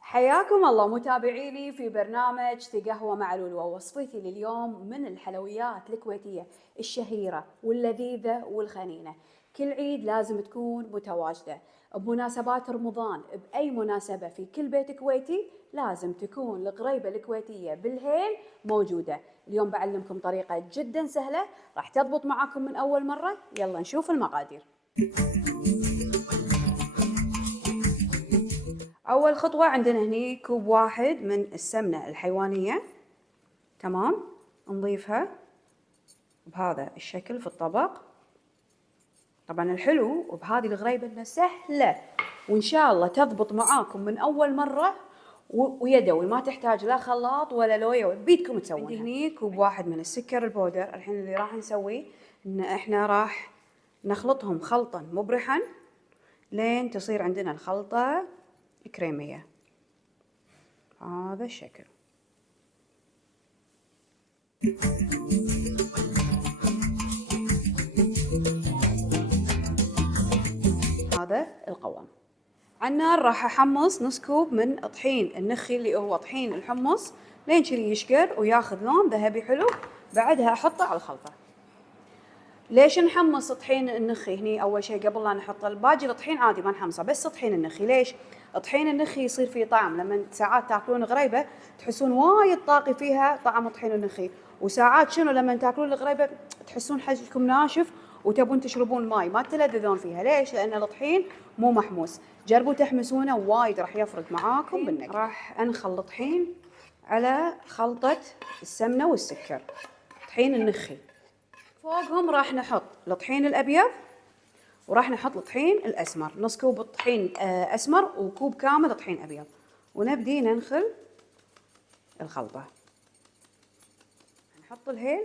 حياكم الله متابعيني في برنامج تقهوى مع لولو. وصفتي لليوم من الحلويات الكويتية الشهيرة واللذيذة والخنينة. كل عيد لازم تكون متواجدة، بمناسبات رمضان، بأي مناسبة في كل بيت كويتي لازم تكون القريبة الكويتية بالهيل موجودة. اليوم بعلمكم طريقة جدا سهلة راح تضبط معاكم من أول مرة. يلا نشوف المقادير. أول خطوة عندنا هني كوب واحد من السمنة الحيوانية، تمام، نضيفها بهذا الشكل في الطبق. طبعا الحلو بهذه الغريبة انها سهلة وان شاء الله تضبط معاكم من أول مرة ويدوي، ما تحتاج لا خلاط ولا لوية، بيدكم تسوونها. عندي هني كوب واحد من السكر البودر. الحين اللي راح نسويه ان احنا راح نخلطهم خلطا مبرحا لين تصير عندنا الخلطة كريمية هذا الشكل. هذا القوام. على النار راح احمص نص كوب من طحين النخي اللي هو طحين الحمص لين شري يشقر وياخذ لون ذهبي حلو. بعدها احطه على الخلطة. ليش نحمص طحين النخي هني اول شيء قبل لا نحط الباقي الطحين؟ عادي ما نحمصه، بس طحين النخي. ليش؟ طحين النخي يصير فيه طعم، لما ساعات تاكلون غريبه تحسون وايد طاقي فيها طعم طحين النخي، وساعات شنو لما تاكلون الغريبه تحسون حجكم ناشف وتبون تشربون ماي ما تلذذون فيها. ليش؟ لان الطحين مو محموس. جربوا تحمسونه وايد راح يفرق معاكم بالنكهه. راح انخل الطحين على خلطه السمنه والسكر، طحين النخي. فوقهم راح نحط الطحين الابيض وراح نحط الطحين الاسمر، نص كوب طحين اسمر وكوب كامل طحين ابيض، ونبدي ننخل الخلطه. نحط الهيل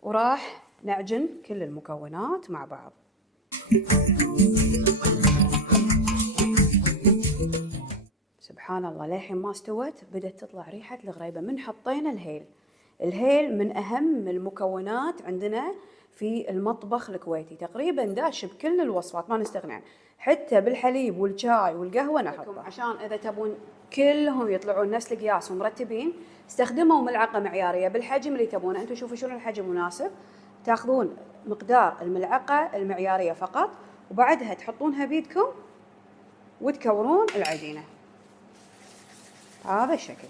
وراح نعجن كل المكونات مع بعض. سبحان الله للحين ما استوت، بدت تطلع ريحه الغريبه من حطينا الهيل. الهيل من أهم المكونات عندنا في المطبخ الكويتي، تقريبا داش بكل الوصفات ما نستغني عنه، حتى بالحليب والشاي والقهوة نحطه. عشان إذا تبون كلهم يطلعون نفس القياس ومرتبين استخدموا ملعقة معيارية بالحجم اللي تبونه. أنتم شوفوا شنو الحجم مناسب، تاخذون مقدار الملعقة المعيارية فقط وبعدها تحطونها بيدكم وتكورون العجينة هذا الشكل.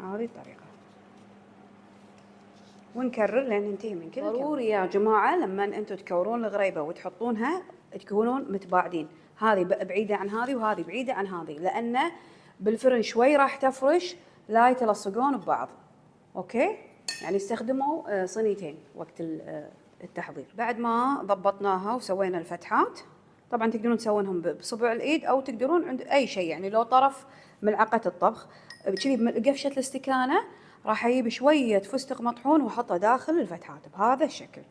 هذه الطريقة ونكرر لين ننتهي من كل. ضروري يا جماعة لما انتم تكورون الغريبة وتحطونها تكونون متباعدين، هذه بعيدة عن هذه وهذه بعيدة عن هذه، لأن بالفرن شوي راح تفرش لا يتلصقون ببعض. اوكي، يعني استخدموا صينيتين وقت التحضير. بعد ما ضبطناها وسوينا الفتحات، طبعا تقدرون تسوونهم بصبع الايد او تقدرون عند اي شيء، يعني لو طرف ملعقة الطبخ كذي بقفشة الاستكانة راح اجيب شوية فستق مطحون واحطه داخل الفتحات بهذا الشكل.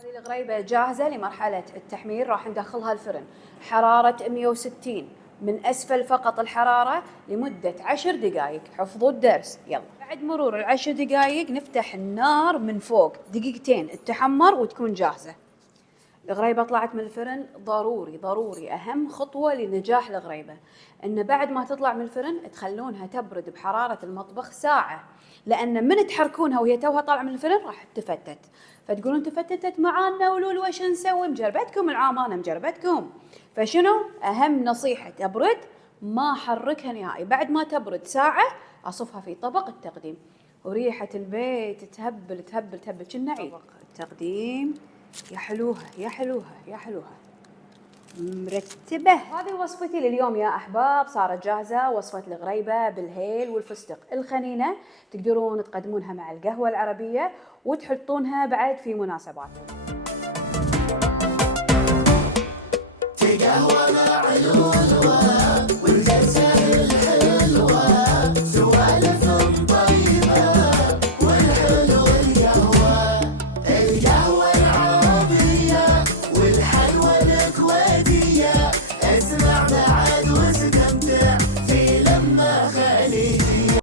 هذه الغريبة جاهزة لمرحلة التحمير. راح ندخلها الفرن حرارة 160 من أسفل فقط الحرارة لمدة 10 دقائق. حفظوا الدرس. يلا بعد مرور ال10 دقائق نفتح النار من فوق دقيقتين تحمر وتكون جاهزة. الغريبة طلعت من الفرن. ضروري أهم خطوة لنجاح الغريبة إن بعد ما تطلع من الفرن تخلونها تبرد بحرارة المطبخ ساعة، لأن من تحركونها وهي توها طالعة من الفرن راح تفتت، فتقولون تفتتت معانا ولولو وش نسوي؟ مجربتكم العام أنا مجربتكم. فشنو أهم نصيحة؟ تبرد، ما حركها نهائي. بعد ما تبرد ساعة أصفها في طبق التقديم وريحة البيت تهبل كنا عيد. طبق التقديم يا حلوها يا حلوها يا حلوها مرتبة. هذه وصفتي لليوم يا أحباب، صارت جاهزة. وصفة الغريبة بالهيل والفستق الخنينة، تقدرون تقدمونها مع القهوة العربية وتحطونها بعد في مناسبات. تقهوى مع لولو.